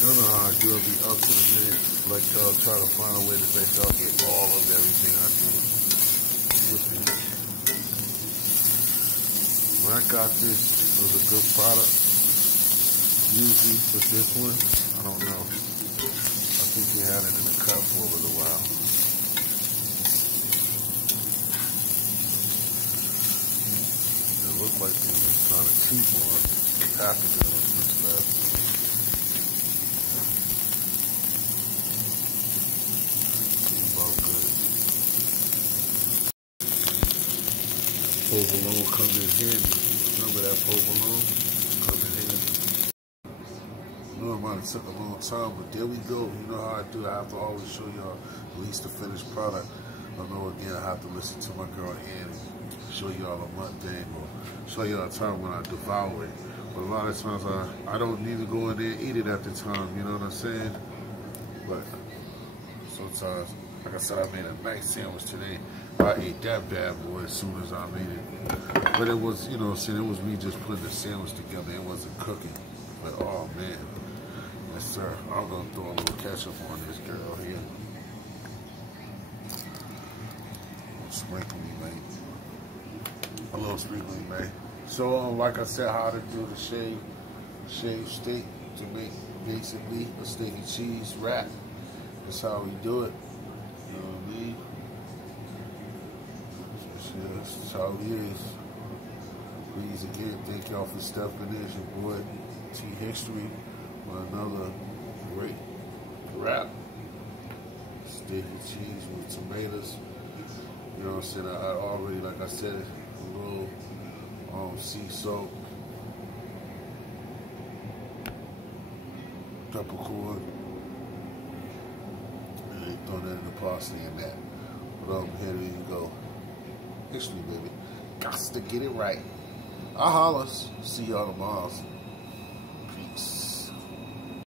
Y'all know how I do. I'll be up to the minute. Like y'all try to find a way to make y'all get all of everything I do with it. When I got this, it was a good product. Usually with this one, I don't know. I think we had it in the cut for a little while. It looked like they were trying to keep on packaging on this left. Provolone comes in handy. Remember that provolone? Come in handy. I know it might have took a long time, but there we go. You know how I do. I have to always show y'all at least the finished product. I know again I have to listen to my girl Ann and show y'all a month thing or show y'all a time when I devour it. But a lot of times I don't need to go in there and eat it at the time, you know what I'm saying? But sometimes, like I said, I made a nice sandwich today. I ate that bad boy as soon as I made it. But it was, you know what I'm saying, it was me just putting the sandwich together. It wasn't cooking. But oh man. Yes sir. I'm gonna throw a little ketchup on this girl here. Sprinkly, man. A little sprinkly, man. So like I said, how to do the shaved steak to make basically a steak and cheese wrap. That's how we do it. You know what I mean? That's how it is. Please again, thank y'all for stepping in. It's your boy T History with another great wrap. Steak and cheese with tomatoes. You know what I'm saying? I already, like I said, a little sea salt, peppercorn, and they throw that in the parsley and that. But here you go. History, baby. Gots to get it right. I hollers. See y'all tomorrow. Peace.